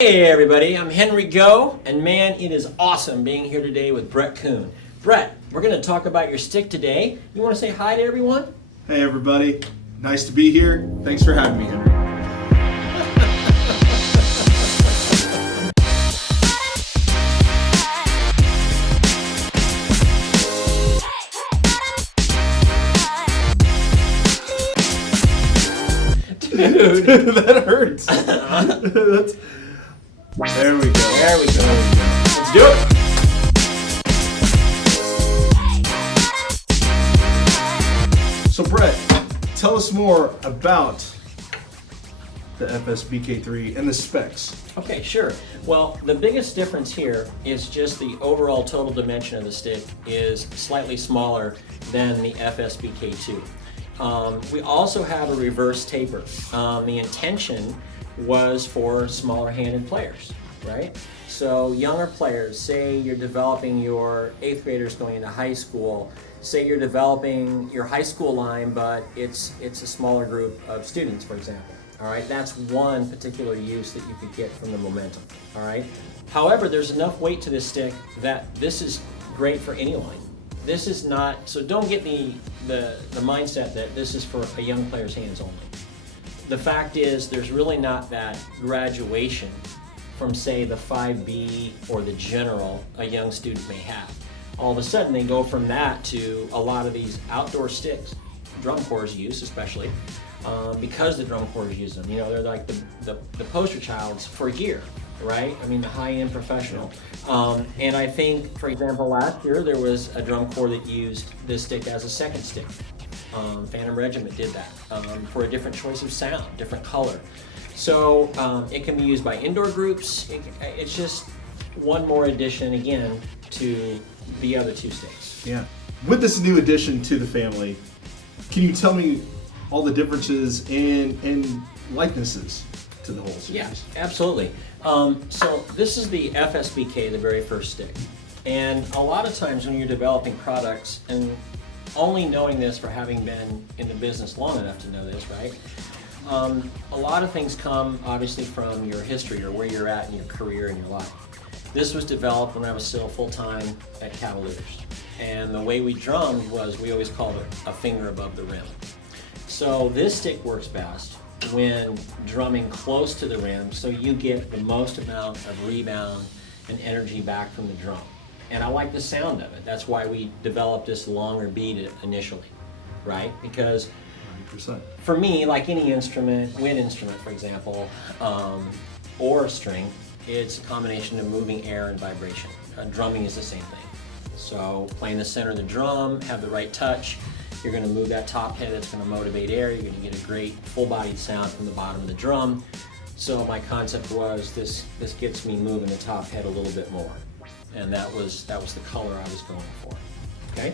Hey everybody, I'm Henry Go, and man, it is awesome being here today with Bret Kuhn. Bret, we're going to talk about your stick today. You want to say hi to everyone? Hey everybody, nice to be here. Thanks for having me, Henry. Dude, That hurts. There we go. there we go. Let's do it. So Bret, tell us more about the FS-BK3 and the specs. Okay, sure. Well, the biggest difference here is just the overall total dimension of the stick is slightly smaller than the FS-BK2. We also have a reverse taper. The intention was for smaller handed players, right? So younger players, say you're developing your 8th graders going into high school, say you're developing your high school line, but it's a smaller group of students, for example. All right, that's one particular use that you could get from the momentum. All right. However, there's enough weight to this stick that this is great for any line. This is not, so don't get the mindset that this is for a young player's hands only. The fact is there's really not that graduation from, say, the 5B or the general a young student may have. All of a sudden they go from that to a lot of these outdoor sticks, drum corps use especially, because the drum corps use them. You know, they're like the poster childs for gear, right? I mean, the high-end professional. And I think, for example, last year there was a drum corps that used this stick as a second stick. Phantom Regiment did that for a different choice of sound, different color. So it can be used by indoor groups. It's just one more addition, again, to the other two sticks. Yeah. With this new addition to the family, can you tell me all the differences and likenesses to the whole series? Yeah, absolutely. So this is the FS-BK, the very first stick. And a lot of times when you're developing products, and only knowing this for having been in the business long enough to know this, right? A lot of things come obviously from your history or where you're at in your career and your life. This was developed when I was still full-time at Cavaliers. And the way we drummed was we always called it a finger above the rim. So this stick works best when drumming close to the rim, so you get the most amount of rebound and energy back from the drum. And I like the sound of it. That's why we developed this longer beat initially, right? Because 100%. for me, like any instrument, wind instrument for example, or a string, it's a combination of moving air and vibration. Drumming is the same thing. So playing the center of the drum, have the right touch, you're going to move that top head, that's going to motivate air, you're going to get a great full-bodied sound from the bottom of the drum. So my concept was this gets me moving the top head a little bit more. And that was the color I was going for. Okay?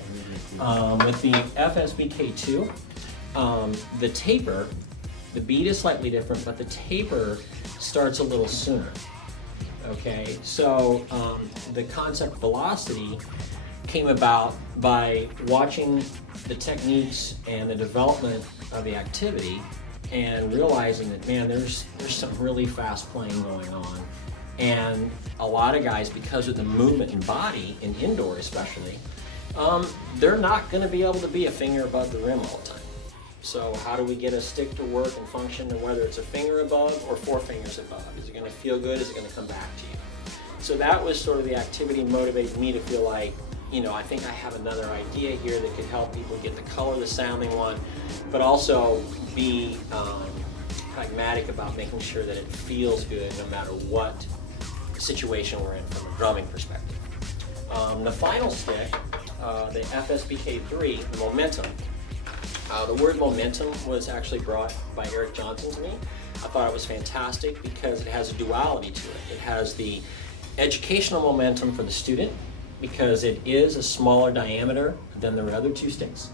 With the FS-BK2, the taper, the beat is slightly different, but the taper starts a little sooner. Okay, so the concept velocity came about by watching the techniques and the development of the activity and realizing that, man, there's some really fast playing going on. And a lot of guys, because of the movement in body, in indoor especially, they're not going to be able to be a finger above the rim all the time. So how do we get a stick to work and function, and whether it's a finger above or 4 fingers above? Is it going to feel good? Is it going to come back to you? So that was sort of the activity motivated me to feel like, you know, I think I have another idea here that could help people get the color, the sound they want, but also be pragmatic about making sure that it feels good no matter what situation we're in from a drumming perspective. The final stick, the FS-BK3, the momentum. The word momentum was actually brought by Eric Johnson to me. I thought it was fantastic because it has a duality to it. It has the educational momentum for the student because it is a smaller diameter than the other two sticks.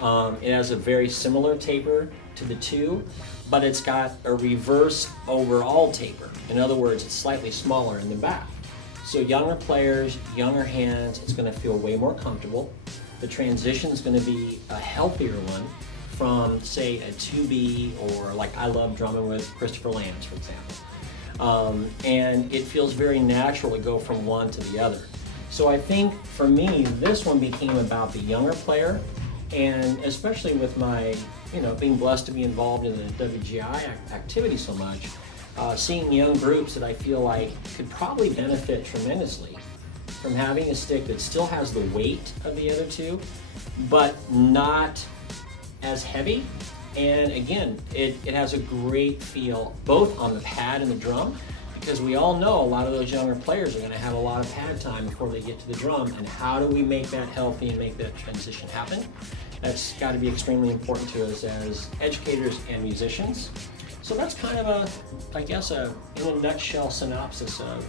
It has a very similar taper to the two, but it's got a reverse overall taper. In other words, it's slightly smaller in the back. So younger players, younger hands, it's going to feel way more comfortable. The transition is going to be a healthier one from, say, a 2B, or like I love drumming with Christopher Lambs, for example. And it feels very natural to go from one to the other. So I think for me, this one became about the younger player, and especially with my, being blessed to be involved in the WGI activity so much, seeing young groups that I feel like could probably benefit tremendously from having a stick that still has the weight of the other two, but not as heavy. And again, it has a great feel both on the pad and the drum, because we all know a lot of those younger players are going to have a lot of pad time before they get to the drum, and how do we make that healthy and make that transition happen? That's got to be extremely important to us as educators and musicians. So that's kind of in a nutshell synopsis of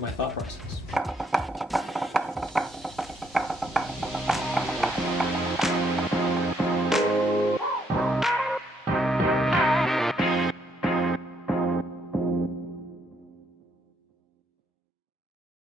my thought process.